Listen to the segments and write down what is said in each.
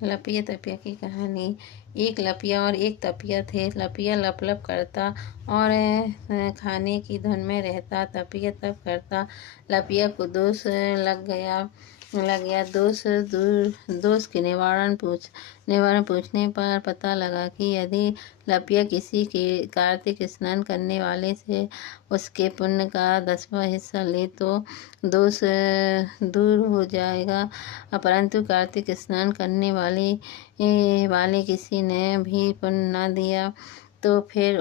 लपिया तपिया की कहानी। एक लपिया और एक तपिया थे। लपिया लप लप करता और खाने की धुन में रहता। तपिया तप करता। लपिया को दोष लग गया। दोष के निवारण पूछने पर पता लगा कि यदि लपिया किसी के कार्तिक स्नान करने वाले से उसके पुण्य का 10वां हिस्सा ले तो दोष दूर हो जाएगा, परंतु कार्तिक स्नान करने वाले किसी ने भी पुण्य न दिया तो फिर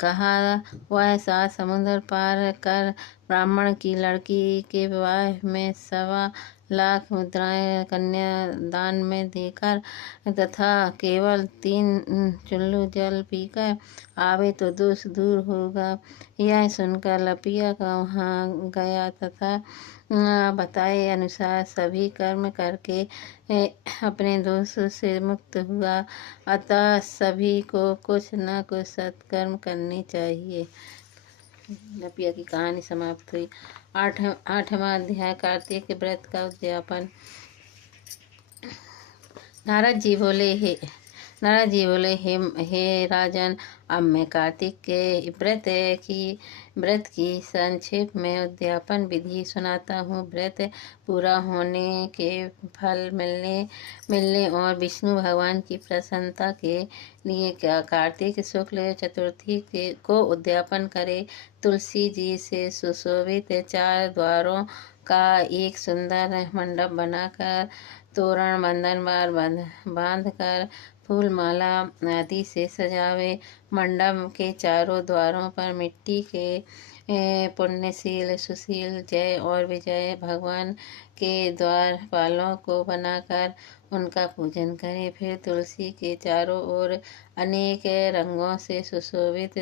कहा वह 7 समुद्र पार कर ब्राह्मण की लड़की के विवाह में 1.25 लाख मुद्राएं कन्यादान में देकर तथा केवल 3 चुल्लू जल पीकर आवे तो दोष दूर होगा। यह सुनकर लपिया का वहाँ गया तथा बताए अनुसार सभी कर्म करके अपने दोष से मुक्त हुआ। अतः सभी को कुछ न कुछ सत्कर्म करने चाहिए। लपिया की कहानी समाप्त हुई। 8वां अध्याय कार्तिक व्रत का उद्यापन। नारद जी बोले हे राजन, अब मैं कार्तिक के व्रत की संक्षेप में उद्यापन विधि सुनाता हूँ। व्रत पूरा होने के फल मिलने और विष्णु भगवान की प्रसन्नता के लिए कार्तिक शुक्ल चतुर्थी को उद्यापन करे। तुलसी जी से सुशोभित 4 द्वारों का एक सुंदर मंडप बनाकर तोरण बंधनवार बांध कर फूल माला आदि से सजावे। मंडप के चारों द्वारों पर मिट्टी के पुण्यशील सुशील जय और विजय भगवान के द्वारपालों को बनाकर उनका पूजन करे। फिर तुलसी के चारों ओर अनेक रंगों से सुशोभित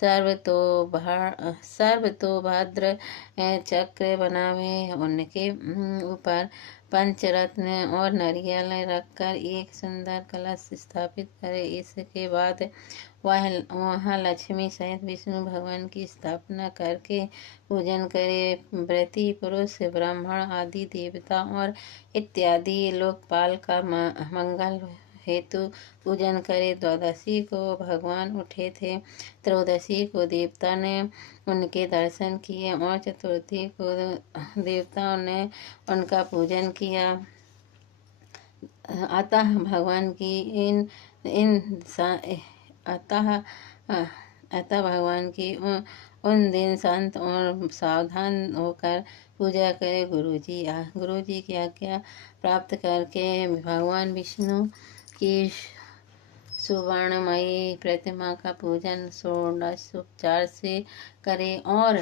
सर्वतोभाद्र चक्र बनावे। उनके ऊपर पंचरत्न और नारियल रखकर एक सुंदर कलश स्थापित करे। इसके बाद वहाँ लक्ष्मी सहित विष्णु भगवान की स्थापना करके पूजन करे। व्रती पुरुष ब्राह्मण आदि देवता और इत्यादि लोकपाल का मंगल हेतु पूजन करे। द्वादशी को भगवान उठे थे। त्रयोदशी को देवता ने उनके दर्शन किए और चतुर्थी को देवताओं ने उनका पूजन किया। अतः भगवान की उन दिन संत और सावधान होकर पूजा करे। गुरु जी की आज्ञा प्राप्त करके भगवान विष्णु की सुवर्णमयी प्रतिमा का पूजन षोडशोपचार से करे और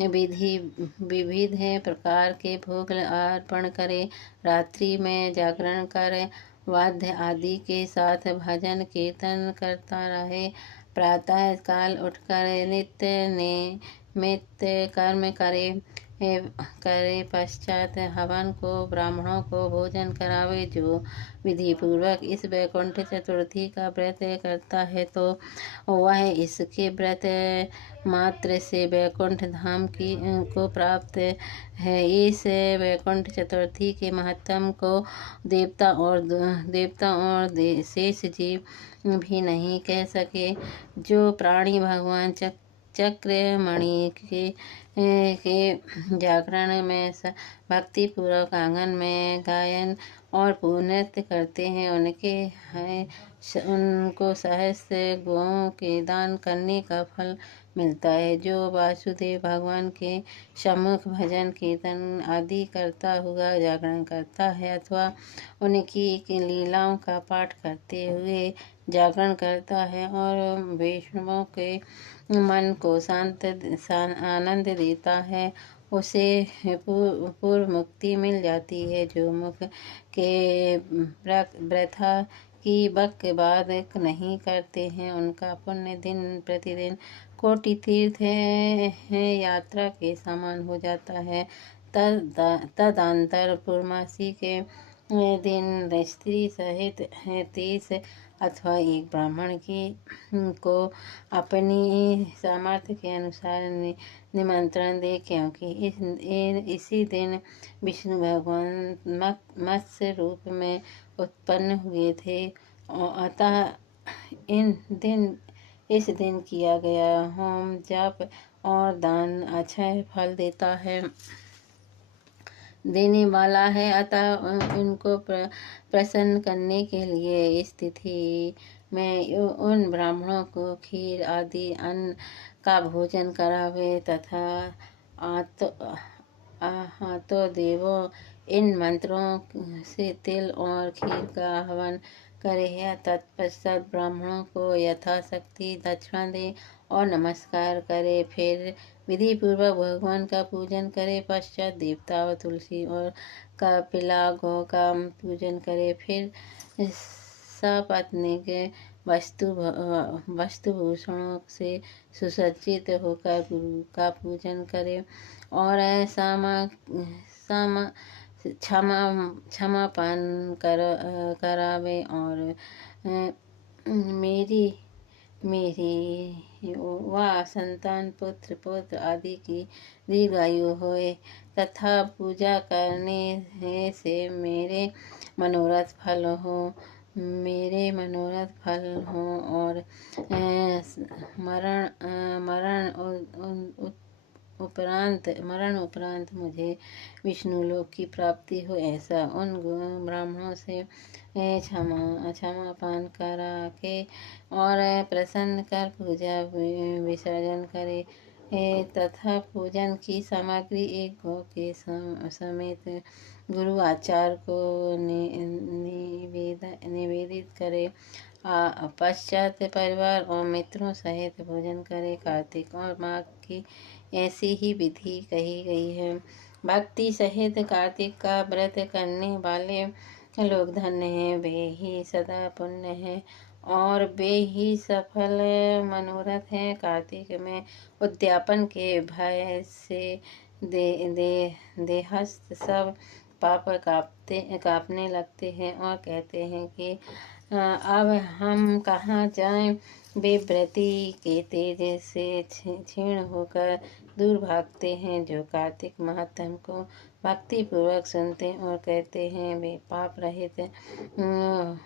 विविध प्रकार के भोग अर्पण करे। रात्रि में जागरण कर वाद्य आदि के साथ भजन कीर्तन करता रहे। प्रातः काल उठकर नित्य निमित्त कर्म करे पश्चात हवन को ब्राह्मणों को भोजन करावे। जो विधि पूर्वक इस वैकुंठ चतुर्थी का व्रत करता है तो वह इसके व्रत मात्र से वैकुंठ धाम को प्राप्त है। इस वैकुंठ चतुर्थी के महत्व को देवता और शेष जीव भी नहीं कह सके। जो प्राणी भगवान चक्रमणि के जागरण में भक्ति पूर्वक आंगन में गायन और नृत्य करते हैं उनको सहस्त्र गौओं के दान करने का फल मिलता है। जो वासुदेव भगवान के सम्मुख भजन कीर्तन आदि करता हुआ जागरण करता है अथवा उनकी लीलाओं का पाठ करते हुए जागरण करता है और वैष्णवों के मन को शांत आनंद देता है, उसे पूर्व मुक्ति मिल जाती है। जो मुख के वृथा की बकवाद नहीं करते हैं उनका पुण्य दिन प्रतिदिन कोटि तीर्थ यात्रा के समान हो जाता है। तदंतर पूर्णमासी के दिन स्त्री सहित 30 अथवा एक ब्राह्मण को अपनी सामर्थ्य के अनुसार निमंत्रण दे, क्योंकि इसी दिन विष्णु भगवान मत्स्य रूप में उत्पन्न हुए थे। अतः इस दिन किया गया होम, जप और दान अक्षय फल देने वाला है। अतः उनको प्रसन्न करने के लिए इस तिथि में उन ब्राह्मणों को खीर आदि अन्न का भोजन करावे तथा आतो देवों इन मंत्रों से तिल और खीर का हवन करे। तत्पश्चात ब्राह्मणों को यथाशक्ति दक्षिणा दे और नमस्कार करे। फिर विधि पूर्वक भगवान का पूजन करे। पश्चात देवता और तुलसी और कपिला गौ का पूजन करे। फिर सपत्नीक वस्त्रभूषणों से सुसज्जित होकर गुरु का पूजन करे और क्षमा पान करावे और मेरी व संतान पुत्र आदि की दीर्घायु होए तथा पूजा करने से मेरे मनोरथ फल हो और मरण उपरांत मुझे विष्णु लोक की प्राप्ति हो, ऐसा उन ब्राह्मणों से क्षमा पान करा के और प्रसन्न कर पूजा विसर्जन करे तथा पूजन की सामग्री एक गौ के समेत गुरु आचार्य को निवेदित करे। पश्चात परिवार और मित्रों सहित भोजन करे। कार्तिक और माघ की ऐसी ही विधि कही गई है। भक्ति सहित कार्तिक का व्रत करने वाले लोग धन्य हैं, वे ही सदा पुण्य हैं और वे ही सफल मनोरथ हैं। कार्तिक में उद्यापन के भय से देहस्थ सब पाप कांपने लगते हैं और कहते हैं कि अब हम कहाँ जाएं। वे व्रती के तेज से क्षीण होकर दूर भागते हैं। जो कार्तिक महात्म को भक्ति पूर्वक सुनते और कहते हैं, वे पाप रहित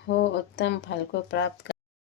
हो उत्तम फल को प्राप्त